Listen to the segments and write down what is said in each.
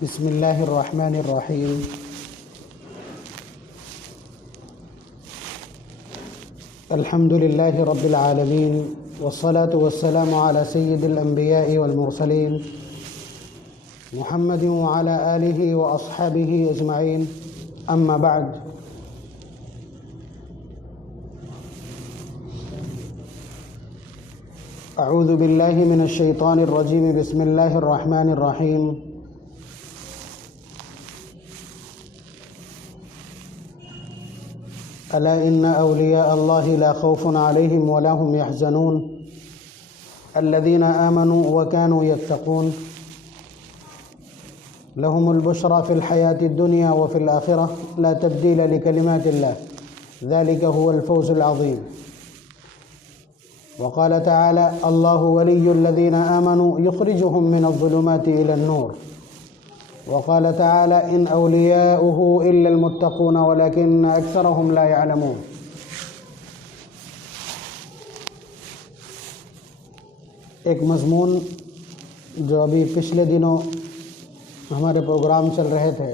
بسم اللہ الرحمن الرحیم۔ الحمد للہ رب العالمین والصلاة والسلام علی سید الانبیاء والمرسلین محمد وعلی آلہ واصحابہ اجمعین، اما بعد۔ اعوذ باللہ من الشیطان الرجیم، بسم اللہ الرحمن الرحیم۔ الا ان اولیاء اللہ لا خوف علیہم ولا هم يحزنون الذین آمنوا وكانوا يتقون لهم البشرى في الحياة الدنيا وفي الآخرة لا تبديل لكلمات الله ذلك هو الفوز العظيم۔ وقال تعالى الله ولي الذين آمنوا يخرجهم من الظلمات إلى النور۔ وقال تعالى إن أولياؤه إلا المتقون ولكن أكثرهم لا يعلمون۔ ایک مضمون جو ابھی پچھلے دنوں ہمارے پروگرام چل رہے تھے،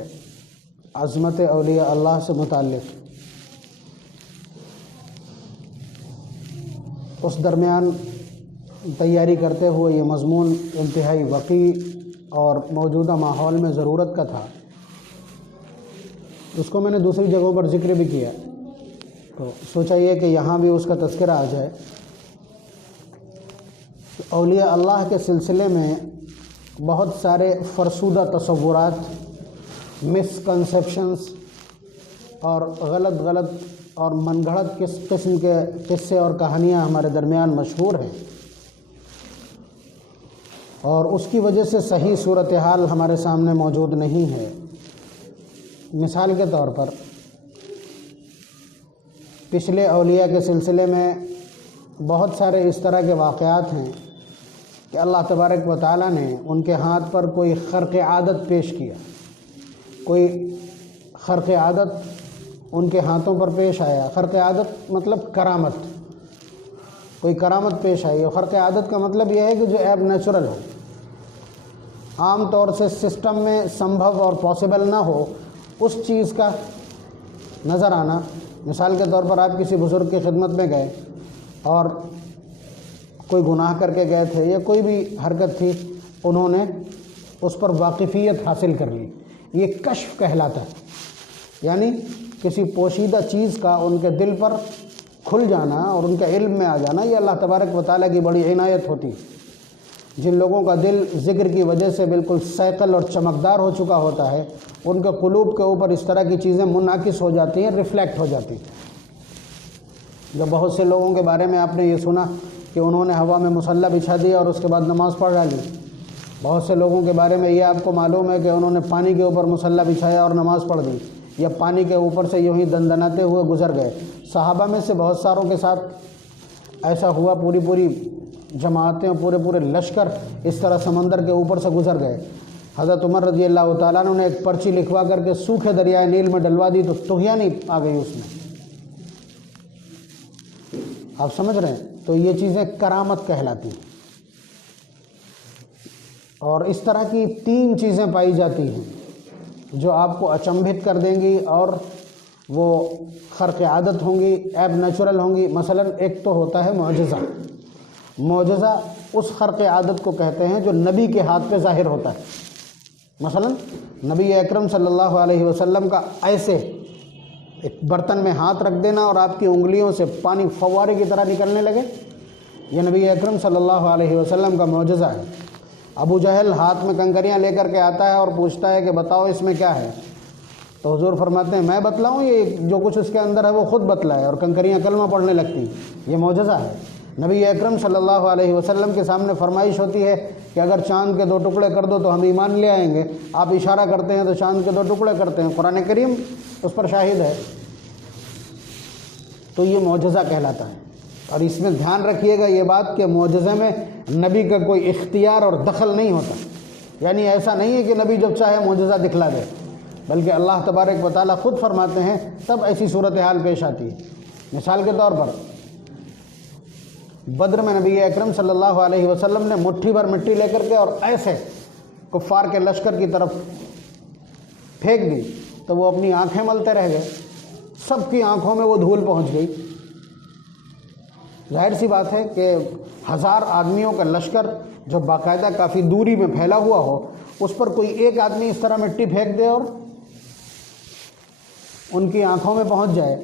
عظمت اولیاء اللہ سے متعلق، اس درمیان تیاری کرتے ہوئے یہ مضمون انتہائی وقوع اور موجودہ ماحول میں ضرورت کا تھا۔ اس کو میں نے دوسری جگہوں پر ذکر بھی کیا، تو سوچا یہ کہ یہاں بھی اس کا تذکرہ آ جائے۔ اولیاء اللہ کے سلسلے میں بہت سارے فرسودہ تصورات، مس کنسیپشنز اور غلط اور من گھڑت قسم کے قصے اور کہانیاں ہمارے درمیان مشہور ہیں، اور اس کی وجہ سے صحیح صورتحال ہمارے سامنے موجود نہیں ہے۔ مثال کے طور پر پچھلے اولیاء کے سلسلے میں بہت سارے اس طرح کے واقعات ہیں کہ اللہ تبارک و تعالیٰ نے ان کے ہاتھ پر کوئی خرق عادت پیش کیا، کوئی خرق عادت ان کے ہاتھوں پر پیش آیا۔ خرق عادت مطلب کرامت، کوئی کرامت پیش آئی۔ اور خرق عادت کا مطلب یہ ہے کہ جو ایب نیچرل ہو، عام طور سے سسٹم میں سمبھو اور پاسبل نہ ہو، اس چیز کا نظر آنا۔ مثال کے طور پر آپ کسی بزرگ کی خدمت میں گئے اور کوئی گناہ کر کے گئے تھے یا کوئی بھی حرکت تھی، انہوں نے اس پر واقفیت حاصل کر لی، یہ کشف کہلاتا ہے۔ یعنی کسی پوشیدہ چیز کا ان کے دل پر کھل جانا اور ان کے علم میں آ جانا، یہ اللہ تبارک و تعالیٰ کی بڑی عنایت ہوتی ہے۔ جن لوگوں کا دل ذکر کی وجہ سے بالکل سیکل اور چمکدار ہو چکا ہوتا ہے، ان کے قلوب کے اوپر اس طرح کی چیزیں منعکس ہو جاتی ہیں، ریفلیکٹ ہو جاتی ہیں۔ جب بہت سے لوگوں کے بارے میں آپ نے یہ سنا کہ انہوں نے ہوا میں مصلی بچھا دیا اور اس کے بعد نماز پڑھ ڈالی۔ بہت سے لوگوں کے بارے میں یہ آپ کو معلوم ہے کہ انہوں نے پانی کے اوپر مصلی بچھایا اور نماز پڑھ دی، یا پانی کے اوپر سے یوں ہی دندناتے ہوئے گزر گئے۔ صحابہ میں سے بہت ساروں کے ساتھ ایسا ہوا، پوری جماعتیں، پورے لشکر اس طرح سمندر کے اوپر سے گزر گئے۔ حضرت عمر رضی اللہ تعالیٰ عنہ نے ایک پرچی لکھوا کر کے سوکھے دریائے نیل میں ڈلوا دی، تو طغیانی آ گئی اس میں۔ آپ سمجھ رہے ہیں؟ تو یہ چیزیں کرامت کہلاتی ہیں۔ اور اس طرح کی 3 چیزیں پائی جاتی ہیں جو آپ کو اچنبھت کر دیں گی، اور وہ خرق عادت ہوں گی، ایب نیچرل ہوں گی۔ مثلا ایک تو ہوتا ہے معجزہ۔ معجزہ اس خرق عادت کو کہتے ہیں جو نبی کے ہاتھ پہ ظاہر ہوتا ہے۔ مثلا نبی اکرم صلی اللہ علیہ وسلم کا ایسے ایک برتن میں ہاتھ رکھ دینا اور آپ کی انگلیوں سے پانی فوارے کی طرح نکلنے لگے، یہ نبی اکرم صلی اللہ علیہ وسلم کا معجزہ ہے۔ ابو جہل ہاتھ میں کنکریاں لے کر کے آتا ہے اور پوچھتا ہے کہ بتاؤ اس میں کیا ہے، تو حضور فرماتے ہیں میں بتلاؤں، یہ جو کچھ اس کے اندر ہے وہ خود بتلائے، اور کنکریاں کلمہ پڑھنے لگتی، یہ معجزہ ہے۔ نبی اکرم صلی اللہ علیہ وسلم کے سامنے فرمائش ہوتی ہے کہ اگر چاند کے 2 ٹکڑے کر دو تو ہم ایمان لے آئیں گے، آپ اشارہ کرتے ہیں تو چاند کے 2 ٹکڑے کرتے ہیں، قرآن کریم اس پر شاہد ہے۔ تو یہ معجزہ کہلاتا ہے۔ اور اس میں دھیان رکھیے گا یہ بات کہ معجزے میں نبی کا کوئی اختیار اور دخل نہیں ہوتا، یعنی ایسا نہیں ہے کہ نبی جب چاہے معجزہ دکھلا دے، بلکہ اللہ تبارک و تعالیٰ خود فرماتے ہیں تب ایسی صورتحال پیش آتی ہے۔ مثال کے طور پر بدر میں نبی اکرم صلی اللہ علیہ وسلم نے مٹھی بھر مٹی لے کر کے اور ایسے کفار کے لشکر کی طرف پھینک دی تو وہ اپنی آنکھیں ملتے رہ گئے، سب کی آنکھوں میں وہ دھول پہنچ گئی۔ ظاہر سی بات ہے کہ 1000 آدمیوں کا لشکر جو باقاعدہ کافی دوری میں پھیلا ہوا ہو، اس پر کوئی ایک آدمی اس طرح مٹی پھینک دے اور ان کی آنکھوں میں پہنچ جائے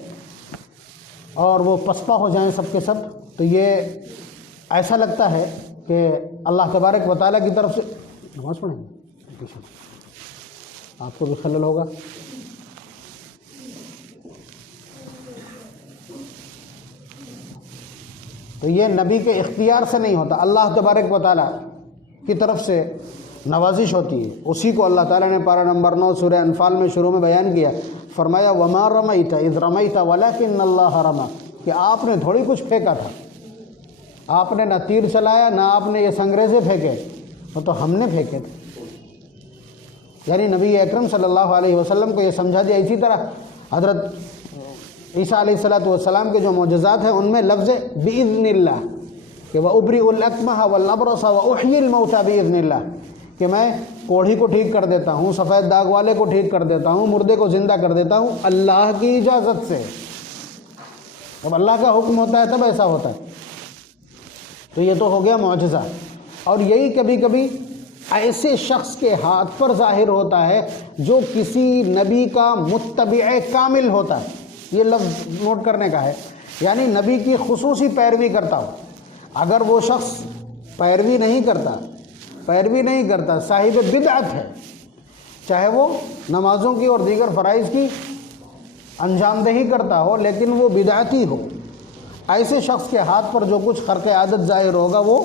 اور وہ پسپا ہو جائیں سب کے سب، تو یہ ایسا لگتا ہے کہ اللہ تبارک و تعالیٰ کی طرف سے نماز پڑھیں گے، آپ کو بھی خلل ہوگا۔ تو یہ نبی کے اختیار سے نہیں ہوتا، اللہ تبارک و تعالیٰ کی طرف سے نوازش ہوتی ہے۔ اسی کو اللہ تعالیٰ نے پارہ نمبر 9 سورہ انفال میں شروع میں بیان کیا، فرمایا وما رمیت اذ رمیت ولکن اللہ رمی، کہ آپ نے تھوڑی کچھ پھینکا تھا، آپ نے نہ تیر چلایا نہ آپ نے یہ سنگریزے پھینکے، وہ تو ہم نے پھینکے تھے۔ یعنی نبی اکرم صلی اللہ علیہ وسلم کو یہ سمجھا دیا۔ اسی طرح حضرت عیسیٰ علیہ السلام کے جو معجزات ہیں ان میں لفظ بِإِذْنِ اللَّهِ کہ وَأُبْرِئُ الْأَكْمَحَ وَالْأَبْرَصَ وَأُحْيِي الْمَوْتَى بِإِذْنِ اللَّهِ کہ میں کوڑھی کو ٹھیک کر دیتا ہوں، سفید داغ والے کو ٹھیک کر دیتا ہوں، مردے کو زندہ کر دیتا ہوں اللہ کی اجازت سے۔ جب اللہ کا حکم ہوتا ہے تب ایسا ہوتا ہے۔ تو یہ تو ہو گیا معجزہ، اور یہی کبھی کبھی ایسے شخص کے ہاتھ پر ظاہر ہوتا ہے جو کسی نبی کا متبع کامل ہوتا ہے۔ یہ لفظ نوٹ کرنے کا ہے، یعنی نبی کی خصوصی پیروی کرتا ہو۔ اگر وہ شخص پیروی نہیں کرتا صاحب بدعت ہے، چاہے وہ نمازوں کی اور دیگر فرائض کی انجام دہی کرتا ہو لیکن وہ بدعتی ہو، ایسے شخص کے ہاتھ پر جو کچھ خرق عادت ظاہر ہوگا وہ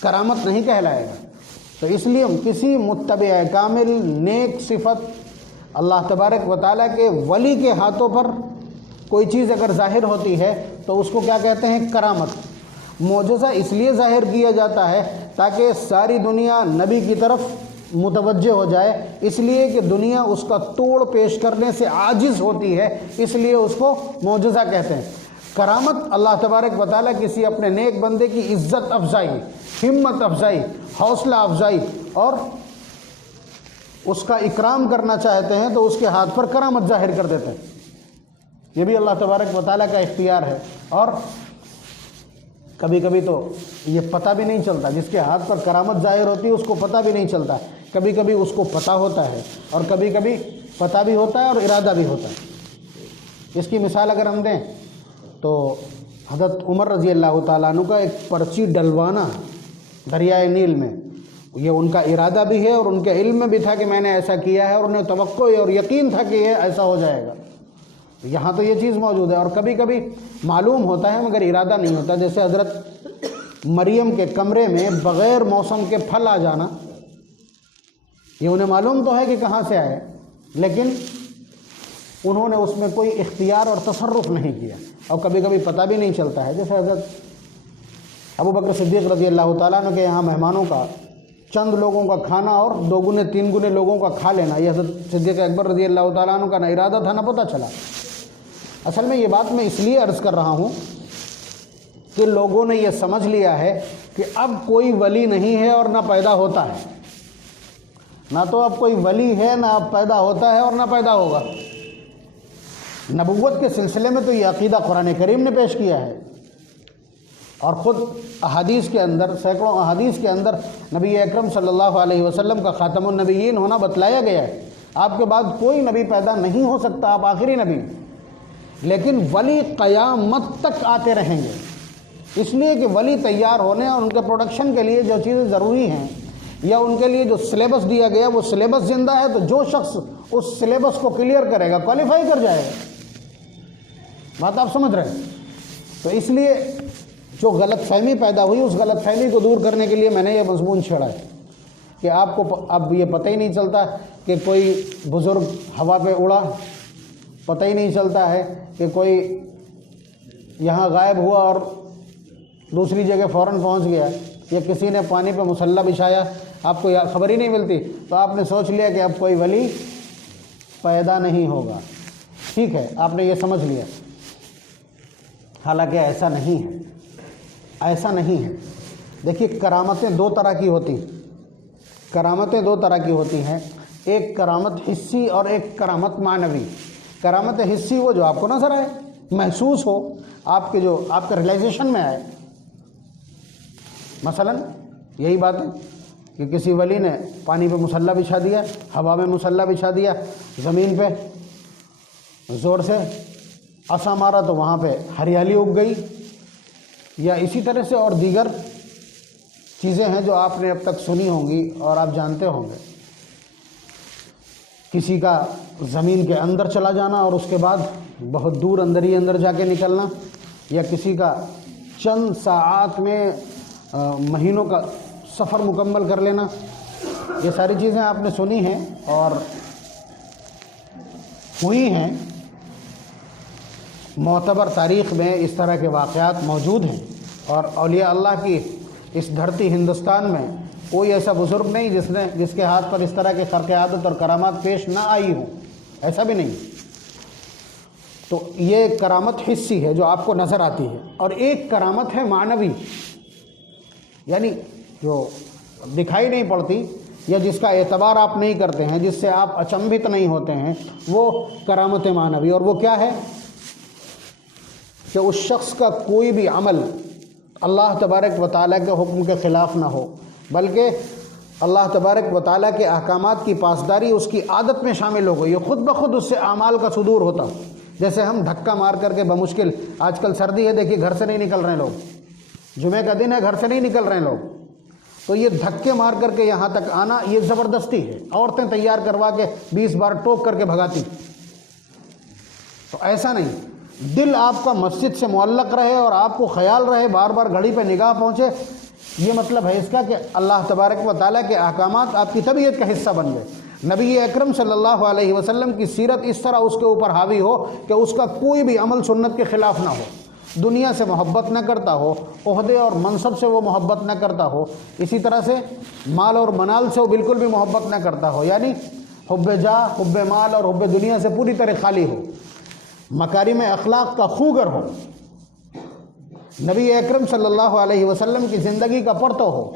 کرامت نہیں کہلائے گا۔ تو اس لیے کسی متبع کامل نیک صفت اللہ تبارک و تعالیٰ کے ولی کے ہاتھوں پر کوئی چیز اگر ظاہر ہوتی ہے تو اس کو کیا کہتے ہیں؟ کرامت۔ معجزہ اس لیے ظاہر کیا جاتا ہے تاکہ ساری دنیا نبی کی طرف متوجہ ہو جائے، اس لیے کہ دنیا اس کا توڑ پیش کرنے سے عاجز ہوتی ہے، اس لیے اس کو معجزہ کہتے ہیں۔ کرامت اللہ تبارک و تعالیٰ کسی اپنے نیک بندے کی عزت افزائی، ہمت افزائی، حوصلہ افزائی اور اس کا اکرام کرنا چاہتے ہیں تو اس کے ہاتھ پر کرامت ظاہر کر دیتے ہیں۔ یہ بھی اللہ تبارک و تعالیٰ کا اختیار ہے، اور کبھی کبھی تو یہ پتہ بھی نہیں چلتا، جس کے ہاتھ پر کرامت ظاہر ہوتی ہے اس کو پتہ بھی نہیں چلتا، کبھی کبھی اس کو پتہ ہوتا ہے اور کبھی کبھی پتہ بھی ہوتا ہے اور ارادہ بھی ہوتا ہے۔ اس کی مثال اگر ہم دیں تو حضرت عمر رضی اللہ تعالیٰ عنہ کا ایک پرچی ڈلوانا دریائے نیل میں، یہ ان کا ارادہ بھی ہے اور ان کے علم میں بھی تھا کہ میں نے ایسا کیا ہے، اور انہیں توقع اور یقین تھا کہ یہ ایسا ہو جائے گا۔ یہاں تو یہ چیز موجود ہے، اور کبھی کبھی معلوم ہوتا ہے مگر ارادہ نہیں ہوتا، جیسے حضرت مریم کے کمرے میں بغیر موسم کے پھل آ جانا، یہ انہیں معلوم تو ہے کہ کہاں سے آئے، لیکن انہوں نے اس میں کوئی اختیار اور تصرف نہیں کیا، اور کبھی کبھی پتہ بھی نہیں چلتا ہے، جیسے حضرت ابوبکر صدیق رضی اللہ تعالیٰ عنہ کے یہاں مہمانوں کا چند لوگوں کا کھانا اور 2 گنے 3 گنے لوگوں کا کھا لینا، یہ حضرت صدیق اکبر رضی اللہ تعالیٰ عنہ کا نہ ارادہ تھا نہ پتہ چلا۔ اصل میں یہ بات میں اس لیے عرض کر رہا ہوں کہ لوگوں نے یہ سمجھ لیا ہے کہ اب کوئی ولی نہیں ہے اور نہ پیدا ہوتا ہے، نہ تو اب کوئی ولی ہے نہ اب پیدا ہوتا ہے اور نہ پیدا ہوگا۔ نبوت کے سلسلے میں تو یہ عقیدہ قرآن کریم نے پیش کیا ہے، اور خود احادیث کے اندر، سینکڑوں احادیث کے اندر نبی اکرم صلی اللہ علیہ وسلم کا خاتم النبیین ہونا بتلایا گیا ہے۔ آپ کے بعد کوئی نبی پیدا نہیں ہو سکتا، آپ آخری نبی، لیکن ولی قیامت تک آتے رہیں گے، اس لیے کہ ولی تیار ہونے اور ان کے پروڈکشن کے لیے جو چیزیں ضروری ہیں یا ان کے لیے جو سلیبس دیا گیا وہ سلیبس زندہ ہے، تو جو شخص اس سلیبس کو کلیئر کرے گا کوالیفائی کر جائے گا۔ بات آپ سمجھ رہے ہیں؟ تو اس لیے جو غلط فہمی پیدا ہوئی اس غلط فہمی کو دور کرنے کے لیے میں نے یہ مضمون چھیڑا ہے کہ آپ کو اب یہ پتہ ہی نہیں چلتا کہ کوئی بزرگ ہوا پہ اڑا، پتہ ہی نہیں چلتا ہے کہ کوئی یہاں غائب ہوا اور دوسری جگہ فوراً پہنچ گیا، یا کسی نے پانی پہ مسلح بچھایا، آپ کو خبر ہی نہیں ملتی، تو آپ نے سوچ لیا کہ اب کوئی ولی پیدا نہیں ہوگا۔ ٹھیک ہے، آپ نے یہ سمجھ لیا، حالانکہ ایسا نہیں ہے، ایسا نہیں ہے۔ دیکھیے کرامتیں 2 طرح کی ہوتی ہیں، کرامتیں 2 طرح کی ہوتی ہیں۔ ایک کرامت حصی اور ایک کرامت معنوی۔ کرامت حصی وہ جو آپ کو نظر آئے، محسوس ہو، آپ کے ریلائزیشن میں آئے۔ مثلا یہی بات ہے کہ کسی ولی نے پانی پہ مصلی بچھا دیا، ہوا میں مصلی بچھا دیا، زمین پہ زور سے عصا مارا تو وہاں پہ ہریالی اگ گئی، یا اسی طرح سے اور دیگر چیزیں ہیں جو آپ نے اب تک سنی ہوں گی اور آپ جانتے ہوں گے۔ کسی کا زمین کے اندر چلا جانا اور اس کے بعد بہت دور اندر ہی اندر جا کے نکلنا، یا کسی کا چند ساعات میں مہینوں کا سفر مکمل کر لینا، یہ ساری چیزیں آپ نے سنی ہیں اور ہوئی ہیں۔ معتبر تاریخ میں اس طرح کے واقعات موجود ہیں، اور اولیاء اللہ کی اس دھرتی ہندوستان میں کوئی ایسا بزرگ نہیں جس کے ہاتھ پر اس طرح کے خرق عادت اور کرامات پیش نہ آئی ہوں، ایسا بھی نہیں۔ تو یہ کرامت حصی ہے جو آپ کو نظر آتی ہے، اور ایک کرامت ہے معنوی، یعنی جو دکھائی نہیں پڑتی یا جس کا اعتبار آپ نہیں کرتے ہیں، جس سے آپ اچنبھت نہیں ہوتے ہیں، وہ کرامت معنوی۔ اور وہ کیا ہے کہ اس شخص کا کوئی بھی عمل اللہ تبارک و تعالیٰ کے حکم کے خلاف نہ ہو، بلکہ اللہ تبارک و تعالیٰ کے احکامات کی پاسداری اس کی عادت میں شامل ہو گئی، یہ خود بخود اس سے اعمال کا صدور ہوتا۔ جیسے ہم دھکا مار کر کے بمشکل، آج کل سردی ہے دیکھیے، گھر سے نہیں نکل رہے لوگ، جمعہ کا دن ہے گھر سے نہیں نکل رہے لوگ، تو یہ دھکے مار کر کے یہاں تک آنا یہ زبردستی ہے۔ عورتیں تیار کروا کے 20 بار ٹوک کر کے بھگاتی، تو ایسا نہیں۔ دل آپ کا مسجد سے معلق رہے اور آپ کو خیال رہے، بار بار گھڑی پہ نگاہ پہنچے، یہ مطلب ہے اس کا کہ اللہ تبارک و تعالیٰ کے احکامات آپ کی طبیعت کا حصہ بن گئے۔ نبی اکرم صلی اللہ علیہ وسلم کی سیرت اس طرح اس کے اوپر حاوی ہو کہ اس کا کوئی بھی عمل سنت کے خلاف نہ ہو، دنیا سے محبت نہ کرتا ہو، عہدے اور منصب سے وہ محبت نہ کرتا ہو، اسی طرح سے مال اور منال سے وہ بالکل بھی محبت نہ کرتا ہو، یعنی حب جاہ، حب مال اور حب دنیا سے پوری طرح خالی ہو، مکارم اخلاق کا خوگر ہو، نبی اکرم صلی اللہ علیہ وسلم کی زندگی کا پرتو ہو۔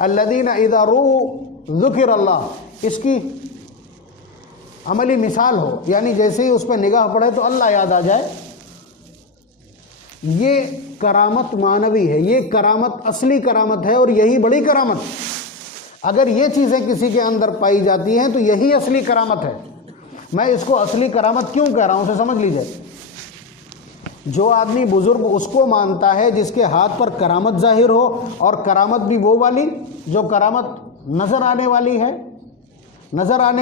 الذین اذا رؤوا ذکر اللہ، اس کی عملی مثال ہو، یعنی جیسے ہی اس پہ نگاہ پڑے تو اللہ یاد آ جائے۔ یہ کرامت معنوی ہے، یہ کرامت اصلی کرامت ہے، اور یہی بڑی کرامت۔ اگر یہ چیزیں کسی کے اندر پائی جاتی ہیں تو یہی اصلی کرامت ہے۔ میں اس کو اصلی کرامت کیوں کہہ رہا ہوں اسے سمجھ لیجئے۔ جو آدمی بزرگ اس کو مانتا ہے جس کے ہاتھ پر کرامت ظاہر ہو، اور کرامت بھی وہ والی جو کرامت نظر آنے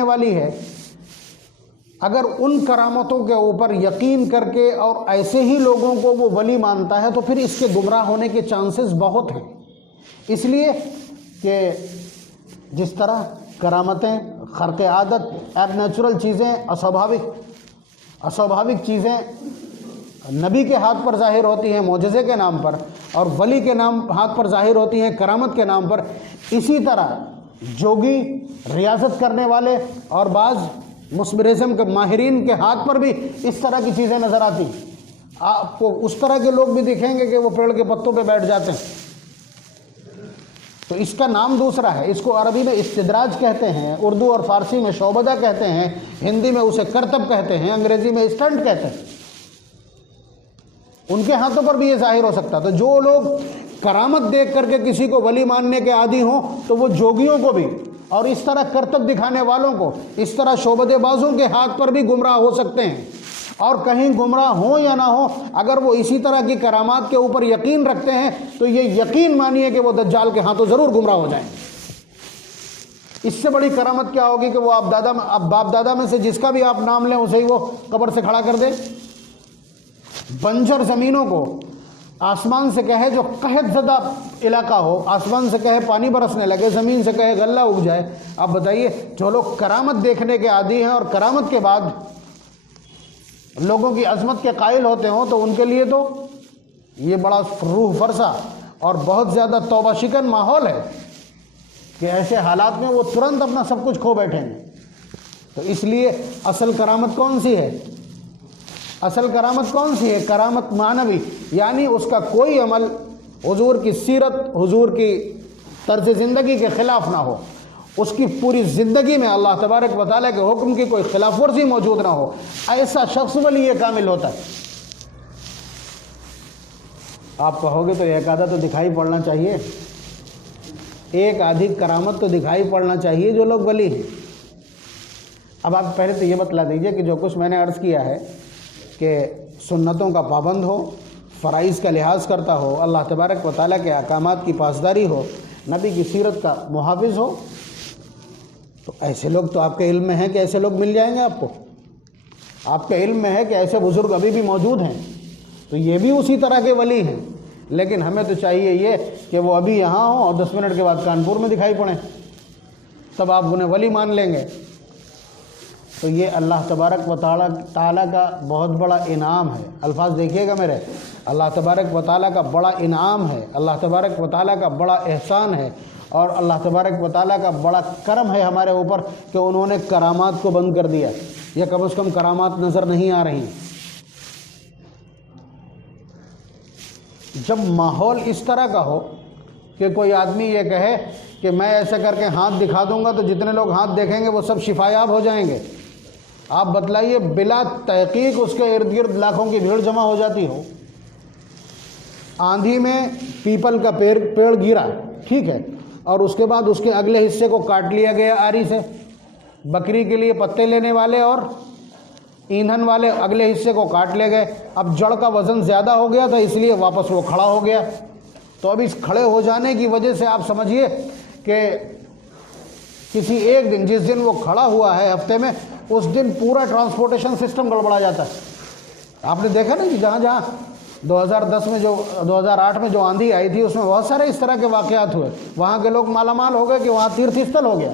والی ہے، اگر ان کرامتوں کے اوپر یقین کر کے اور ایسے ہی لوگوں کو وہ ولی مانتا ہے تو پھر اس کے گمراہ ہونے کے چانسز بہت ہیں۔ اس لیے کہ جس طرح کرامتیں، خرق عادت، ایب نیچرل چیزیں، اسوابھاوک چیزیں نبی کے ہاتھ پر ظاہر ہوتی ہیں معجزے کے نام پر، اور ولی کے ہاتھ پر ظاہر ہوتی ہیں کرامت کے نام پر، اسی طرح جوگی، ریاضت کرنے والے اور بعض مسمرزم کے ماہرین کے ہاتھ پر بھی اس طرح کی چیزیں نظر آتی ہیں۔ آپ کو اس طرح کے لوگ بھی دکھیں گے کہ وہ پیڑ کے پتوں پہ بیٹھ جاتے ہیں، تو اس کا نام دوسرا ہے۔ اس کو عربی میں استدراج کہتے ہیں، اردو اور فارسی میں شعبدہ کہتے ہیں، ہندی میں اسے کرتب کہتے ہیں، انگریزی میں اسٹنٹ کہتے ہیں۔ ان کے ہاتھوں پر بھی یہ ظاہر ہو سکتا۔ تو جو لوگ کرامت دیکھ کر کے کسی کو ولی ماننے کے عادی ہوں تو وہ جوگیوں کو بھی اور اس طرح کرتب دکھانے والوں کو، اس طرح شعبدے بازوں کے ہاتھ پر بھی گمراہ ہو سکتے ہیں۔ اور کہیں گمراہ ہوں یا نہ ہوں، اگر وہ اسی طرح کی کرامات کے اوپر یقین رکھتے ہیں تو یہ یقین مانیے کہ وہ دجال کے ہاتھوں ضرور گمراہ ہو جائیں۔ اس سے بڑی کرامت کیا ہوگی کہ وہ باپ دادا میں سے جس کا بھی آپ نام لیں اسے ہی وہ قبر سے کھڑا کر دے۔ بنجر زمینوں کو آسمان سے کہے، جو قحط زدہ علاقہ ہو، آسمان سے کہے پانی برسنے لگے، زمین سے کہے غلہ اگ جائے۔ آپ بتائیے، جو لوگ کرامت دیکھنے کے عادی ہیں اور کرامت کے بعد لوگوں کی عظمت کے قائل ہوتے ہوں، تو ان کے لیے تو یہ بڑا روح فرسا اور بہت زیادہ توبہ شکن ماحول ہے کہ ایسے حالات میں وہ ترنت اپنا سب کچھ کھو بیٹھیں گے۔ تو اس لیے اصل کرامت کون سی ہے؟ اصل کرامت کون سی ہے؟ کرامت معنوی، یعنی اس کا کوئی عمل حضور کی سیرت، حضور کی طرز زندگی کے خلاف نہ ہو، اس کی پوری زندگی میں اللہ تبارک و تعالیٰ کے حکم کی کوئی خلاف ورزی موجود نہ ہو، ایسا شخص ولی کامل ہوتا ہے۔ آپ کہو گے تو ایک آدھا تو دکھائی پڑنا چاہیے، ایک آدھی کرامت تو دکھائی پڑنا چاہیے جو لوگ ولی ہیں۔ اب آپ پہلے تو یہ بتلا دیجئے کہ جو کچھ میں نے عرض کیا ہے کہ سنتوں کا پابند ہو، فرائض کا لحاظ کرتا ہو، اللہ تبارک و تعالیٰ کے احکامات کی پاسداری ہو، نبی کی سیرت کا محافظ ہو، تو ایسے لوگ تو آپ کے علم میں ہیں کہ ایسے لوگ مل جائیں گے آپ کو، آپ کے علم میں ہے کہ ایسے بزرگ ابھی بھی موجود ہیں، تو یہ بھی اسی طرح کے ولی ہیں۔ لیکن ہمیں تو چاہیے یہ کہ وہ ابھی یہاں ہوں اور 10 منٹ کے بعد کانپور میں دکھائی پڑیں، تب آپ انہیں ولی مان لیں گے۔ تو یہ اللہ تبارک و تعالیٰ کا بہت بڑا انعام ہے۔ الفاظ دیکھیے گا میرے، اللہ تبارک و تعالیٰ کا بڑا انعام ہے، اللہ تبارک و تعالیٰ کا بڑا احسان ہے، اور اللہ تبارک و تعالیٰ کا بڑا کرم ہے ہمارے اوپر کہ انہوں نے کرامات کو بند کر دیا، یا کم از کم کرامات نظر نہیں آ رہی۔ جب ماحول اس طرح کا ہو کہ کوئی آدمی یہ کہے کہ میں ایسے کر کے ہاتھ دکھا دوں گا تو جتنے لوگ ہاتھ دیکھیں گے وہ سب شفایاب ہو جائیں گے، آپ بتلائیے بلا تحقیق اس کے ارد گرد لاکھوں کی بھیڑ جمع ہو جاتی ہو۔ آندھی میں پیپل کا پیڑ گرا، ٹھیک ہے، اور اس کے بعد اس کے اگلے حصے کو کاٹ لیا گیا آری سے، بکری کے لیے پتے لینے والے اور ایندھن والے اگلے حصے کو کاٹ لے گئے۔ اب جڑ کا وزن زیادہ ہو گیا تھا اس لیے واپس وہ کھڑا ہو گیا۔ تو اب اس کھڑے ہو جانے کی وجہ سے آپ سمجھیے کہ کسی ایک دن، جس دن وہ کھڑا ہوا ہے ہفتے میں، اس دن پورا ٹرانسپورٹیشن سسٹم گڑبڑا جاتا ہے۔ آپ نے دیکھا نا کہ جہاں جہاں 2008 میں جو آندھی آئی تھی اس میں بہت سارے اس طرح کے واقعات ہوئے، وہاں کے لوگ مالا مال ہو گئے کہ وہاں تیرتھ استھل ہو گیا۔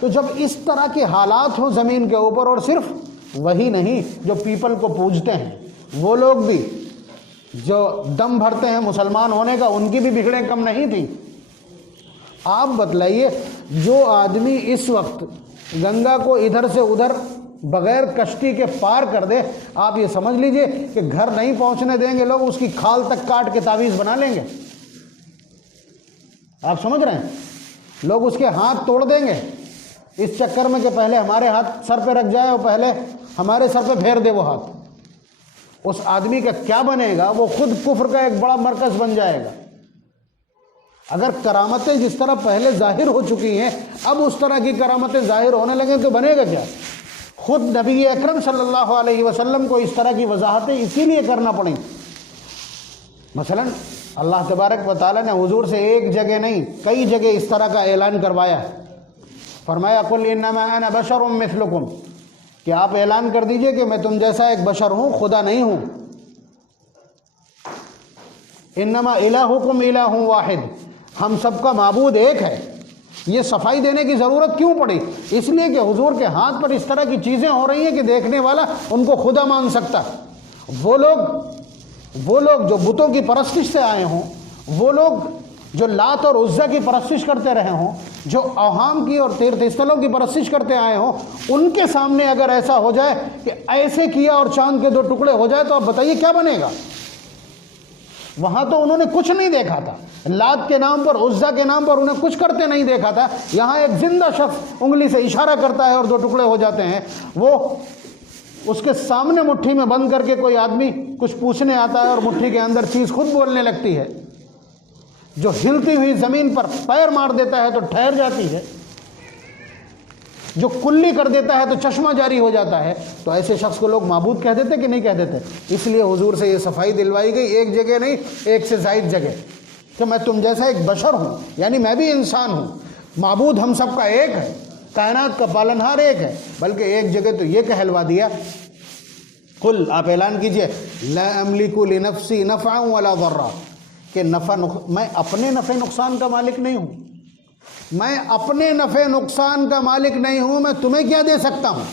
تو جب اس طرح کے حالات ہوں زمین کے اوپر، اور صرف وہی نہیں جو پیپل کو پوجتے ہیں، وہ لوگ بھی جو دم بھرتے ہیں مسلمان ہونے کا، ان کی بھی بگڑیں کم نہیں تھیں۔ آپ بتلائیے جو آدمی اس وقت گنگا کو ادھر سے ادھر بغیر کشتی کے پار کر دے، آپ یہ سمجھ لیجئے کہ گھر نہیں پہنچنے دیں گے لوگ، اس کی کھال تک کاٹ کے تعویذ بنا لیں گے۔ آپ سمجھ رہے ہیں؟ لوگ اس کے ہاتھ توڑ دیں گے اس چکر میں کہ پہلے ہمارے ہاتھ سر پہ رکھ جائے اور پہلے ہمارے سر پہ پھیر دے وہ ہاتھ۔ اس آدمی کا کیا بنے گا؟ وہ خود کفر کا ایک بڑا مرکز بن جائے گا۔ اگر کرامتیں جس طرح پہلے ظاہر ہو چکی ہیں، اب اس طرح کی کرامتیں ظاہر ہونے لگیں تو بنے گا کیا؟ خود نبی اکرم صلی اللہ علیہ وسلم کو اس طرح کی وضاحتیں اسی لیے کرنا پڑیں۔ مثلا اللہ تبارک و تعالیٰ نے حضور سے ایک جگہ نہیں کئی جگہ اس طرح کا اعلان کروایا ہے۔ فرمایا قل انما انا بشر مثلکم، کہ آپ اعلان کر دیجئے کہ میں تم جیسا ایک بشر ہوں، خدا نہیں ہوں۔ انما الہکم الہ واحد، ہم سب کا معبود ایک ہے۔ یہ صفائی دینے کی ضرورت کیوں پڑی؟ اس لیے کہ حضور کے ہاتھ پر اس طرح کی چیزیں ہو رہی ہیں کہ دیکھنے والا ان کو خدا مان سکتا۔ وہ لوگ جو بتوں کی پرستش سے آئے ہوں، وہ لوگ جو لات اور عزا کی پرستش کرتے رہے ہوں، جو اوہام کی اور تیرتھ استھلوں کی پرستش کرتے آئے ہوں، ان کے سامنے اگر ایسا ہو جائے کہ ایسے کیا اور چاند کے 2 ٹکڑے ہو جائے تو آپ بتائیے کیا بنے گا؟ وہاں تو انہوں نے کچھ نہیں دیکھا تھا، لات کے نام پر، عزا کے نام پر انہیں کچھ کرتے نہیں دیکھا تھا۔ یہاں ایک زندہ شخص انگلی سے اشارہ کرتا ہے اور 2 ٹکڑے ہو جاتے ہیں۔ وہ اس کے سامنے مٹھی میں بند کر کے کوئی آدمی کچھ پوچھنے آتا ہے اور مٹھی کے اندر چیز خود بولنے لگتی ہے۔ جو ہلتی ہوئی زمین پر پیر مار دیتا ہے تو ٹھہر جاتی ہے، جو کلی کر دیتا ہے تو چشمہ جاری ہو جاتا ہے۔ تو ایسے شخص کو لوگ معبود کہہ دیتے کہ نہیں کہہ دیتے؟ اس لیے حضور سے یہ صفائی دلوائی گئی، ایک جگہ نہیں، ایک سے زائد جگہ، کہ میں تم جیسا ایک بشر ہوں، یعنی میں بھی انسان ہوں۔ معبود ہم سب کا ایک ہے، کائنات کا پالنہار ایک ہے۔ بلکہ ایک جگہ تو یہ کہلوا دیا، قل، آپ اعلان کیجئے، لا املک لنفسی نفعا ولا ضرا، کہ میں اپنے نفع نقصان کا مالک نہیں ہوں، میں اپنے نفع نقصان کا مالک نہیں ہوں، میں تمہیں کیا دے سکتا ہوں؟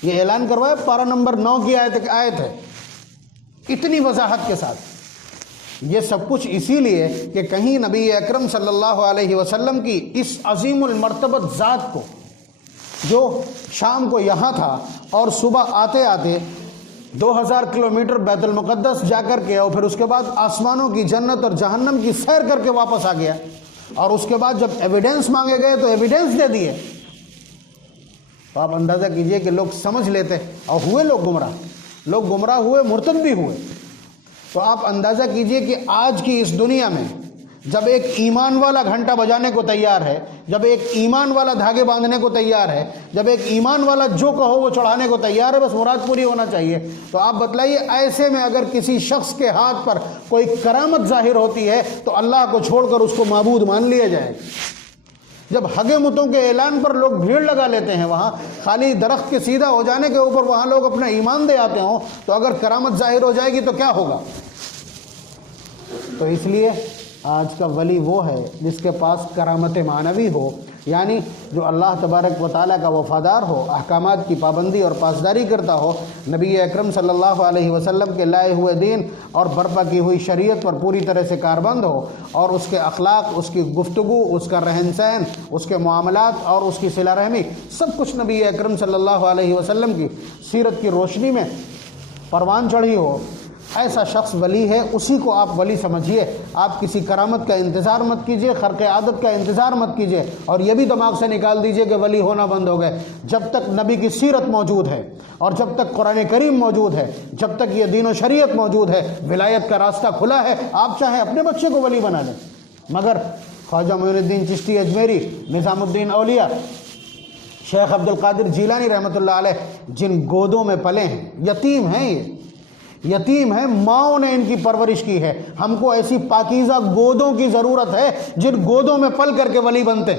یہ اعلان کروایا، پارہ نمبر 9 کی آیت ہے، اتنی وضاحت کے ساتھ۔ یہ سب کچھ اسی لیے کہ کہیں نبی اکرم صلی اللہ علیہ وسلم کی اس عظیم المرتبت ذات کو، جو شام کو یہاں تھا اور صبح آتے آتے 2000 کلومیٹر بیت المقدس جا کر کے اور پھر اس کے بعد آسمانوں کی جنت اور جہنم کی سیر کر کے واپس آ گیا، اور اس کے بعد جب ایویڈنس مانگے گئے تو ایویڈنس دے دیے. تو آپ اندازہ کیجئے کہ لوگ سمجھ لیتے اور ہوئے لوگ گمراہ ہوئے، مرتد بھی ہوئے. تو آپ اندازہ کیجئے کہ آج کی اس دنیا میں جب ایک ایمان والا گھنٹا بجانے کو تیار ہے، جب ایک ایمان والا دھاگے باندھنے کو تیار ہے، جب ایک ایمان والا جو کہو وہ چڑھانے کو تیار ہے، بس مراد پوری ہونا چاہیے. تو آپ بتلائیے ایسے میں اگر کسی شخص کے ہاتھ پر کوئی کرامت ظاہر ہوتی ہے تو اللہ کو چھوڑ کر اس کو معبود مان لیا جائے. جب ہگے متوں کے اعلان پر لوگ بھیڑ لگا لیتے ہیں، وہاں خالی درخت کے سیدھا ہو جانے کے اوپر وہاں لوگ اپنا ایمان دے آتے ہوں، تو اگر کرامت ظاہر ہو جائے گی تو کیا ہوگا؟ تو اس لیے آج کا ولی وہ ہے جس کے پاس کرامت معنوی ہو، یعنی جو اللہ تبارک و تعالیٰ کا وفادار ہو، احکامات کی پابندی اور پاسداری کرتا ہو، نبی اکرم صلی اللہ علیہ وسلم کے لائے ہوئے دین اور برپا کی ہوئی شریعت پر پوری طرح سے کاربند ہو، اور اس کے اخلاق، اس کی گفتگو، اس کا رہن سہن، اس کے معاملات اور اس کی صلہ رحمی سب کچھ نبی اکرم صلی اللہ علیہ وسلم کی سیرت کی روشنی میں پروان چڑھی ہو. ایسا شخص ولی ہے، اسی کو آپ ولی سمجھیے. آپ کسی کرامت کا انتظار مت کیجیے، خرق عادت کا انتظار مت کیجیے، اور یہ بھی دماغ سے نکال دیجیے کہ ولی ہونا بند ہو گئے. جب تک نبی کی سیرت موجود ہے اور جب تک قرآن کریم موجود ہے، جب تک یہ دین و شریعت موجود ہے، ولایت کا راستہ کھلا ہے. آپ چاہیں اپنے بچے کو ولی بنا لیں، مگر خواجہ معین الدین چشتی اجمیری، نظام الدین اولیاء، شیخ عبد القادر جیلانی رحمۃ اللہ علیہ جن گودوں میں پلے ہیں، یتیم ہیں، یہ یتیم ہیں، ماؤں نے ان کی پرورش کی ہے. ہم کو ایسی پاکیزہ گودوں کی ضرورت ہے جن گودوں میں پل کر کے ولی بنتے.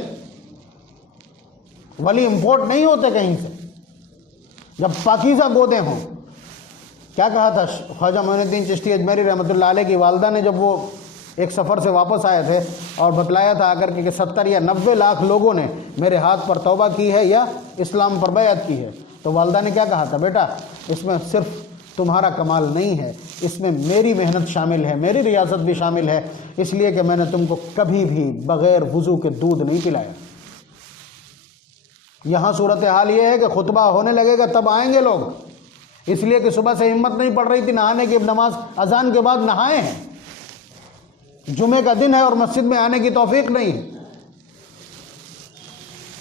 ولی امپورٹ نہیں ہوتے کہیں سے، جب پاکیزہ گودیں ہوں. کیا کہا تھا خواجہ معین الدین چشتی اجمیری رحمۃ اللہ علیہ کی والدہ نے جب وہ ایک سفر سے واپس آئے تھے اور بتلایا تھا اگر کہ 70 یا 90 لاکھ لوگوں نے میرے ہاتھ پر توبہ کی ہے یا اسلام پر بیعت کی ہے، تو والدہ نے کیا کہا تھا؟ بیٹا اس میں صرف تمہارا کمال نہیں ہے، اس میں میری محنت شامل ہے، میری ریاضت بھی شامل ہے، اس لیے کہ میں نے تم کو کبھی بھی بغیر وضو کے دودھ نہیں پلایا. یہاں صورتحال یہ ہے کہ خطبہ ہونے لگے گا تب آئیں گے لوگ، اس لیے کہ صبح سے ہمت نہیں پڑ رہی تھی نہانے کی، نماز اذان کے بعد نہائے ہیں. جمعے کا دن ہے اور مسجد میں آنے کی توفیق نہیں ہے.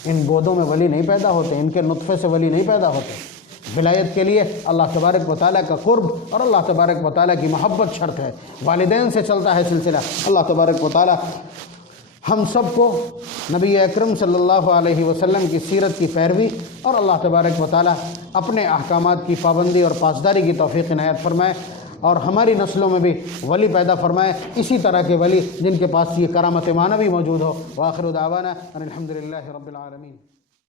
ان گودوں میں ولی نہیں پیدا ہوتے، ان کے نطفے سے ولی نہیں پیدا ہوتے. ولایت کے لیے اللہ تبارک و تعالیٰ کا قرب اور اللہ تبارک و تعالیٰ کی محبت شرط ہے. والدین سے چلتا ہے سلسلہ. اللہ تبارک و تعالیٰ ہم سب کو نبی اکرم صلی اللہ علیہ وسلم کی سیرت کی پیروی اور اللہ تبارک و تعالیٰ اپنے احکامات کی پابندی اور پاسداری کی توفیق عنایت فرمائے، اور ہماری نسلوں میں بھی ولی پیدا فرمائے، اسی طرح کے ولی جن کے پاس یہ کرامت معنوی موجود ہو. وآخر دعوانا ان الحمد للہ رب العالمین.